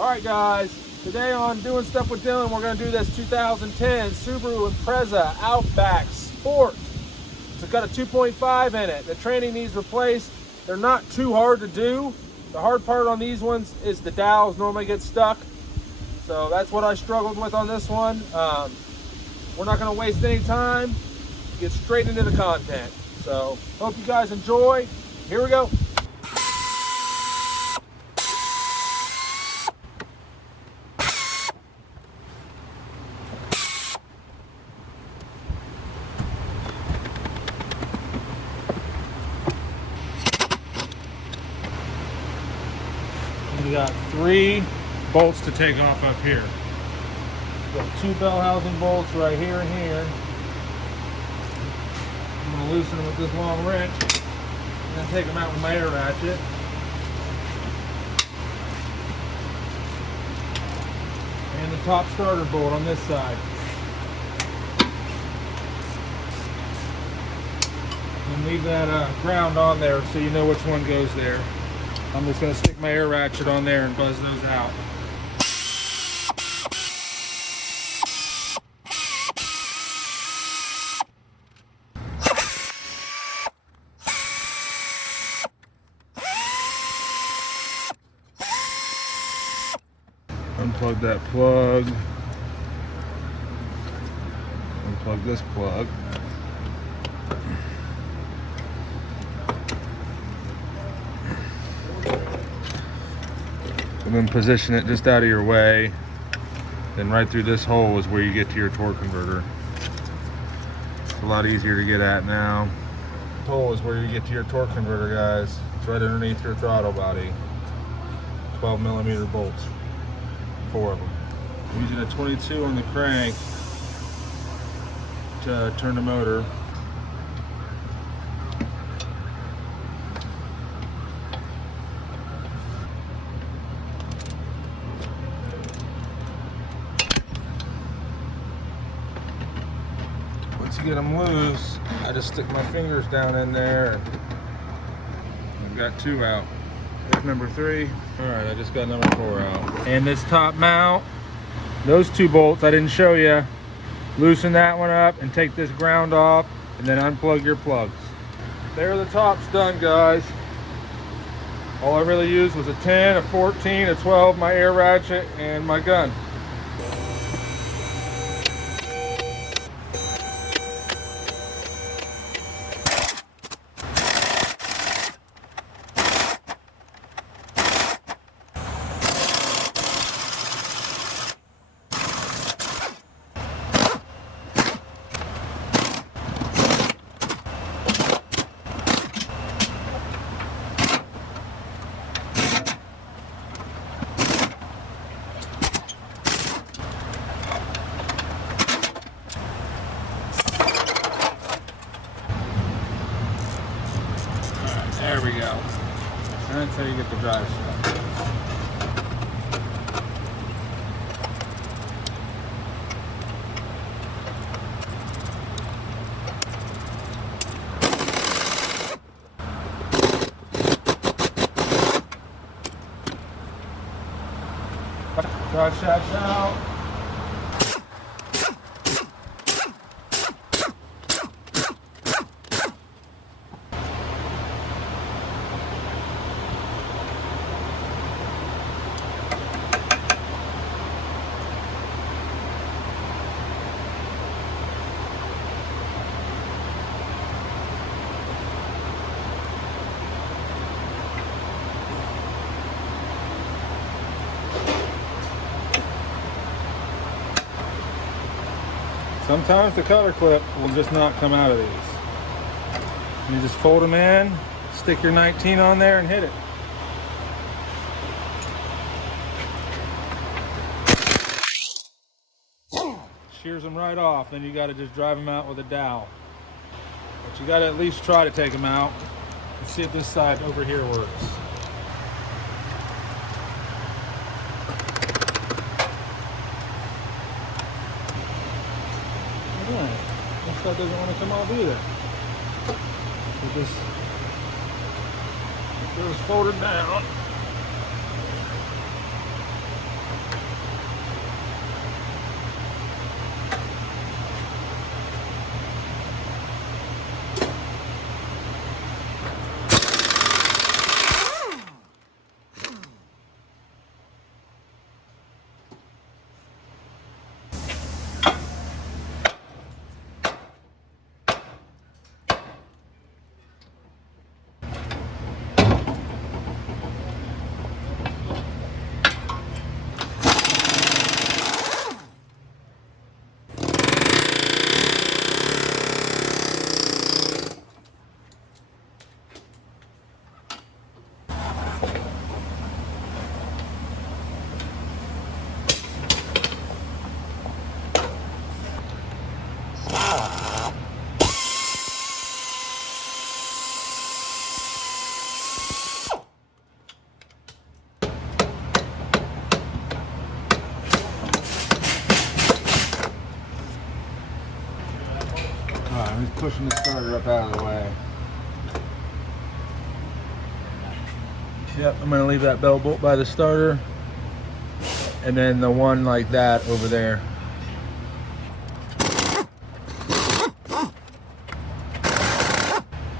Alright guys, today on Doing Stuff with Dylan, we're going to do this 2010 Subaru Impreza Outback Sport. It's got a 2.5 in it. The training needs replaced. They're not too hard to do. The hard part on these ones is the dowels normally get stuck. So that's what I struggled with on this one. We're not going to waste any time. Get straight into the content. So hope you guys enjoy. Here we go. We got 3 bolts to take off up here. We've got 2 bell housing bolts right here and here. I'm going to loosen them with this long wrench and then take them out with my air ratchet. And the top starter bolt on this side. And leave that ground on there so you know which one goes there. I'm just going to stick my air ratchet on there and buzz those out. Unplug that plug. Unplug this plug. And then position it just out of your way. Then right through this hole is where you get to your torque converter. It's a lot easier to get at now. This hole is where you get to your torque converter, guys. It's right underneath your throttle body. 12mm bolts. 4 of them. I'm using a 22 on the crank to turn the motor. Once you get them loose, I just stick my fingers down in there and I've got 2 out. There's number 3. Alright, I just got number 4 out. And this top mount, those 2 bolts I didn't show you. Loosen that one up and take this ground off and then unplug your plugs. There the top's done, guys. All I really used was a 10, a 14, a 12, my air ratchet, and my gun. There we go. And that's how you get the drive shaft. Drive shafts out. Sometimes the color clip will just not come out of these. You just fold them in, stick your 19 on there and hit it. Shears them right off, then you got to just drive them out with a dowel. But you got to at least try to take them out and see if this side over here works. This side doesn't want to come off either. So just goes folded down. pushing the starter up out of the way. Yep, I'm gonna leave that bell bolt by the starter, and then the one like that over there.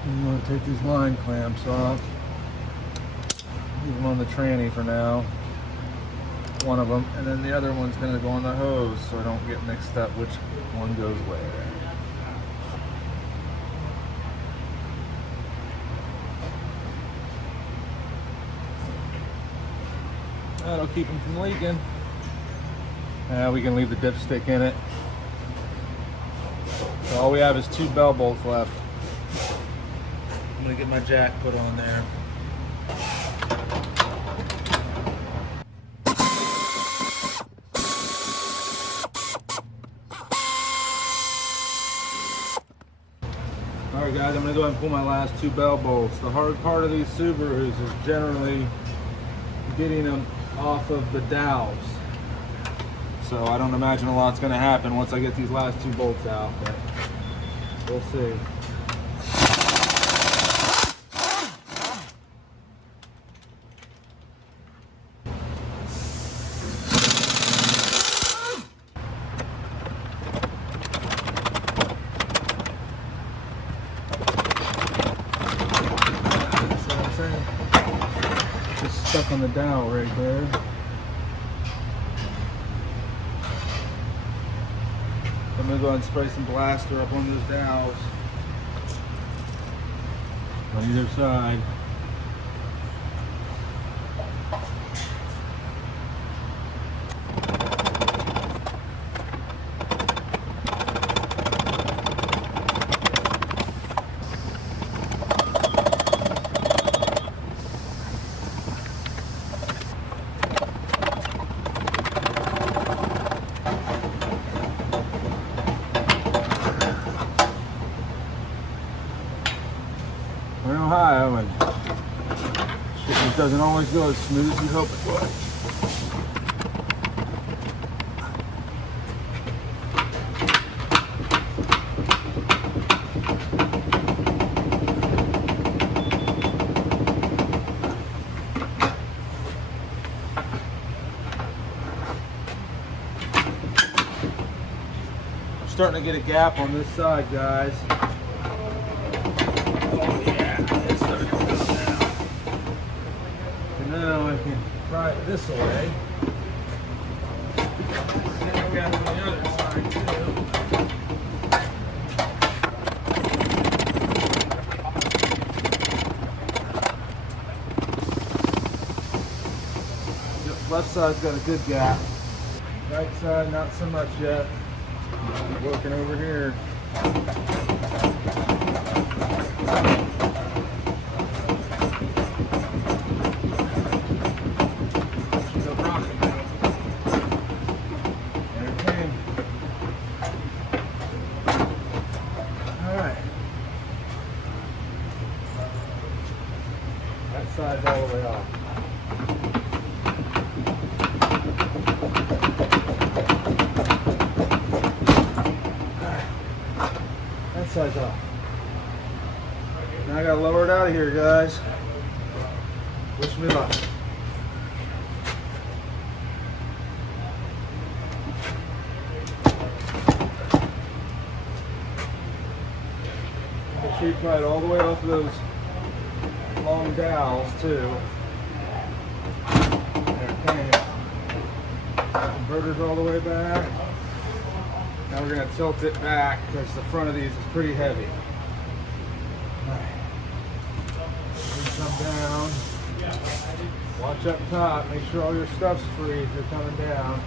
I'm gonna take these line clamps off. Leave them on the tranny for now. One of them, and then the other one's gonna go on the hose, so I don't get mixed up which one goes where. That'll keep them from leaking. We can leave the dipstick in it. So all we have is 2 bell bolts left. I'm gonna get my jack put on there. Alright guys, I'm going to go ahead and pull my last 2 bell bolts. The hard part of these Subarus is generally getting them off of the dowels. So I don't imagine a lot's going to happen once I get these last 2 bolts out, but we'll see. Just stuck on the dowel right there. I'm going to go ahead and spray some blaster up on those dowels on either side. We're in Ohio, and shipment doesn't always go as smooth as you hope it would. I'm starting to get a gap on this side, guys. Now I can try it this way. Get a gap on the other side too. The left side's got a good gap. Right side, not so much yet. I'm working over here. That side's all the way off. That side's off. Now I gotta lower it out of here, guys. Wish me luck. Make sure you pry it all the way off of those long dowels too. Okay. Inverter's all the way back. Now we're going to tilt it back because the front of these is pretty heavy. Come down. Watch up top. Make sure all your stuff's free as you're coming down.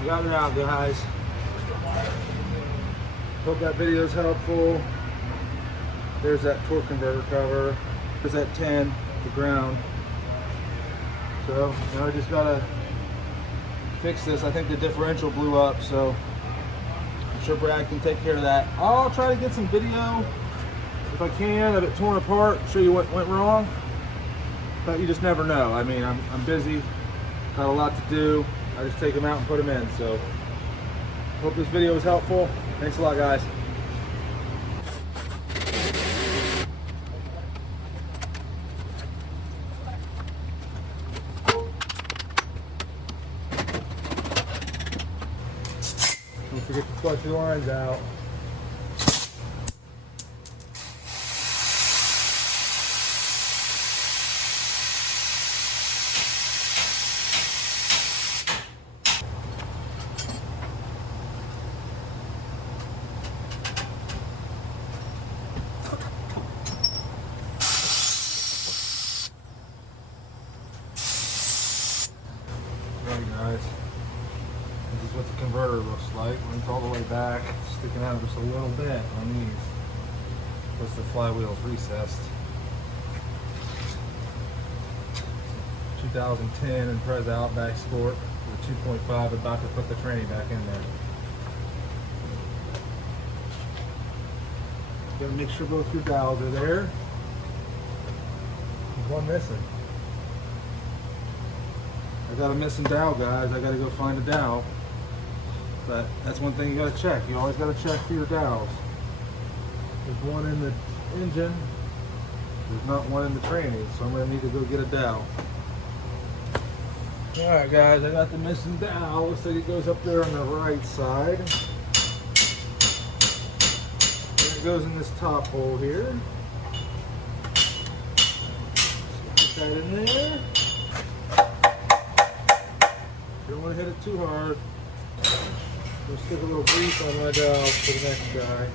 We got it out, guys. Hope that video is helpful. There's that torque converter cover. There's that 10, the ground. So now I just gotta fix this. I think the differential blew up, so I'm sure Brad can take care of that. I'll try to get some video if I can of it torn apart, show you what went wrong. But you just never know. I mean, I'm busy, got a lot to do. I just take them out and put them in. So hope this video was helpful. Thanks a lot, guys. Don't forget to flush your lines out. Alright guys, this is what the converter looks like when it's all the way back, sticking out just a little bit on these. Plus the flywheel's recessed. 2010 Impreza Outback Sport with 2.5, about to put the tranny back in there. Gotta make sure both your dowels are there. There's one missing. I got a missing dowel, guys. I gotta go find a dowel. But that's one thing you gotta check. You always gotta check for your dowels. There's one in the engine. There's not one in the tranny, so I'm gonna need to go get a dowel. Alright guys, I got the missing dowel. Looks like it goes up there on the right side. And it goes in this top hole here. Put that in there. Don't want to hit it too hard. I'm going to stick a little grease on my dowel for the next guy.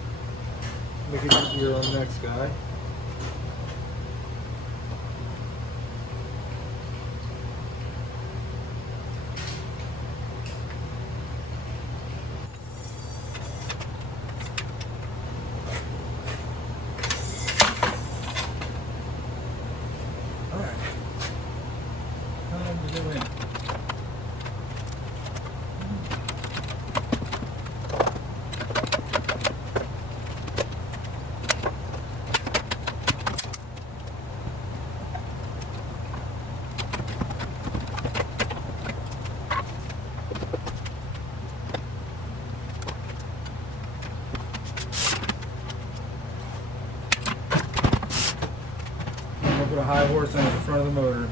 Make it easier on the next guy. Alright. Time to go in. Put a high horse in at the front of the motor.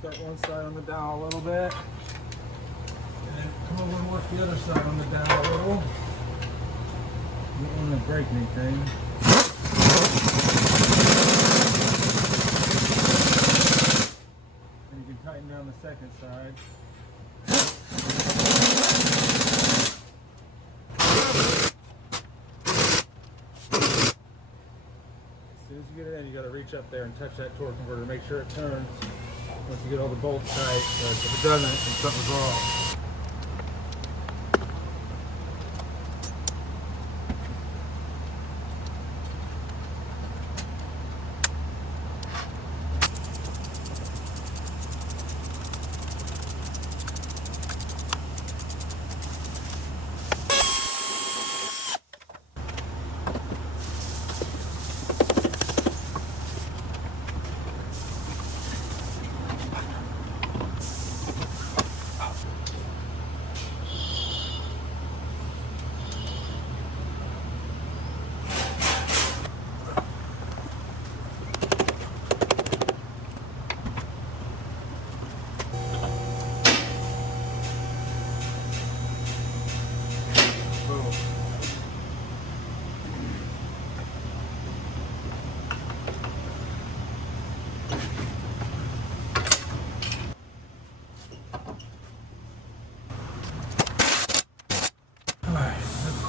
Start one side on the dowel a little bit, and then come over and work the other side on the dowel a little. You don't want to break anything. And you can tighten down the second side. As soon as you get it in, you got to reach up there and touch that torque converter. Make sure it turns. Once you get all the bolts tight, if it doesn't, then something's wrong.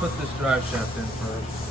put this drive shaft in first.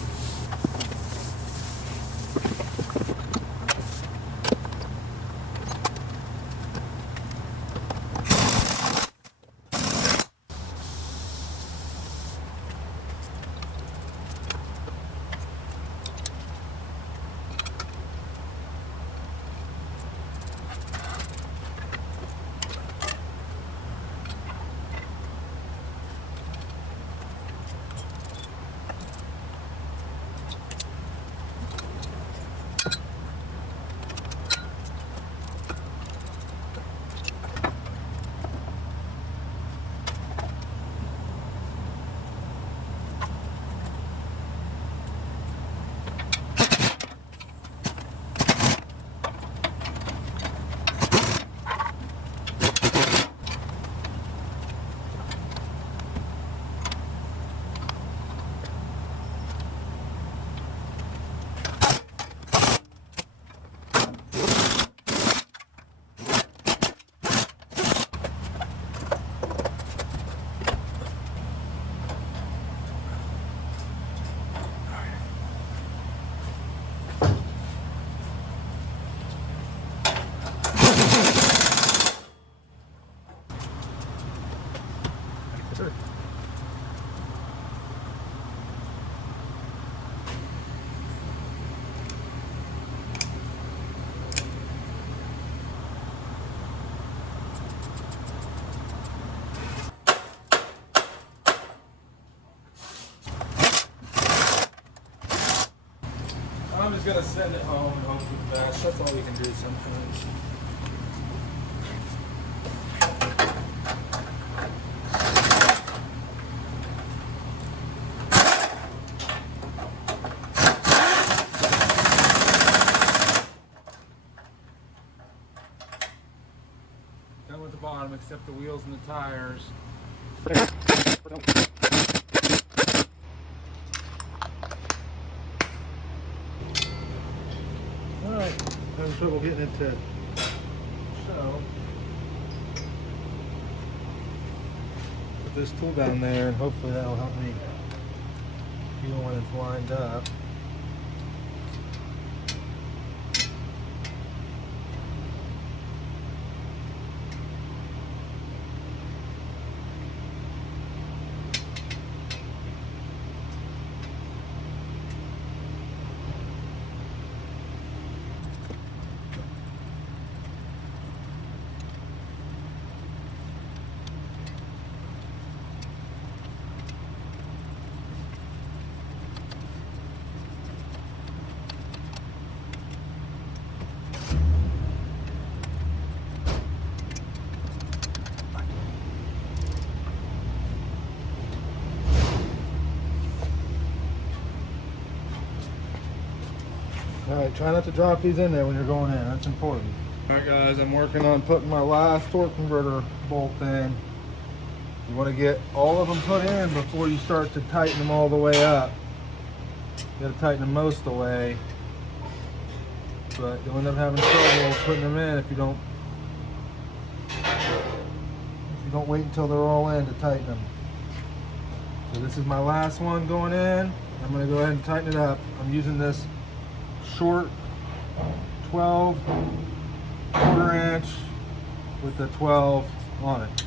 I'm just gonna send it home and hope for the best. That's all we can do sometimes. Done with the bottom, except the wheels and the tires. Alright, having trouble getting it to show. Put this tool down there and hopefully that'll help me feel when it's lined up. Alright, try not to drop these in there when you're going in, that's important. Alright guys, I'm working on putting my last torque converter bolt in. You want to get all of them put in before you start to tighten them all the way up. You got to tighten them most of the way, but you'll end up having trouble putting them in if you don't wait until they're all in to tighten them. So this is my last one going in. I'm going to go ahead and tighten it up. I'm using this short 12 1/4 inch with the 12 on it.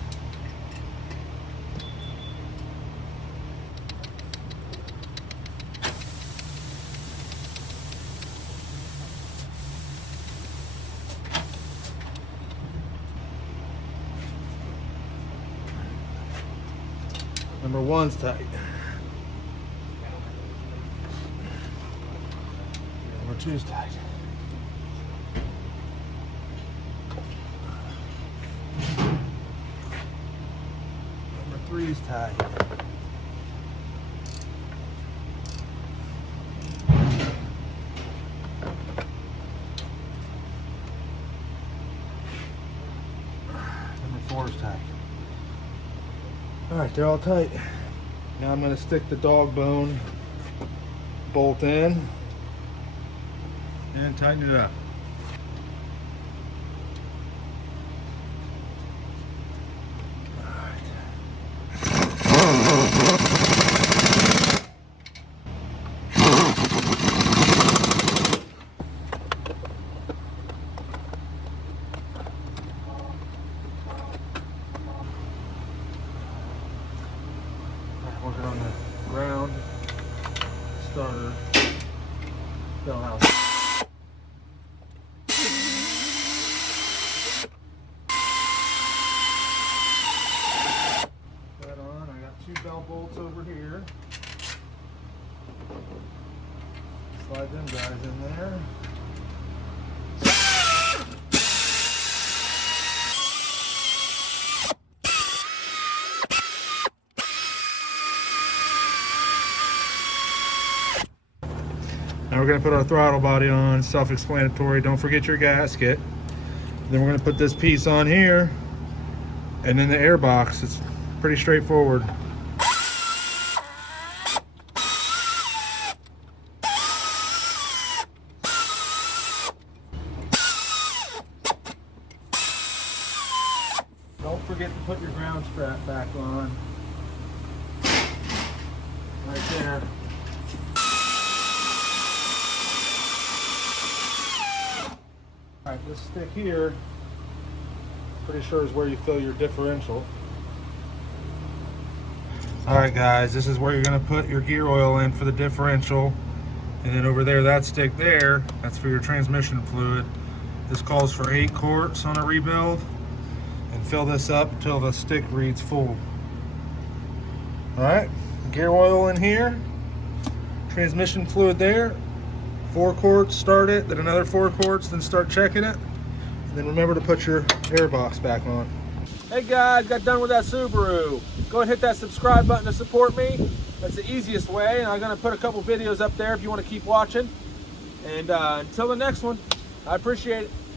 Number one's tight. Number two's tight. Number three's tight. Number four's tight. Alright, they're all tight. Now I'm going to stick the dog bone bolt in and tighten it up. Working on the ground starter bell house. That on. I got 2 bell bolts over here. Slide them guys in there. Now we're going to put our throttle body on, self-explanatory. Don't forget your gasket. Then we're going to put this piece on here, and then the air box. It's pretty straightforward. Don't forget to put your ground strap back on. Right there. Alright, this stick here, pretty sure is where you fill your differential. Alright guys, this is where you're going to put your gear oil in for the differential. And then over there, that stick there, that's for your transmission fluid. This calls for 8 quarts on a rebuild. And fill this up until the stick reads full. Alright, gear oil in here. Transmission fluid there. 4 quarts, start it, then another 4 quarts, then start checking it. And then remember to put your air box back on. Hey guys, got done with that Subaru. Go and hit that subscribe button to support me. That's the easiest way, and I'm going to put a couple videos up there if you want to keep watching. And until the next one, I appreciate it.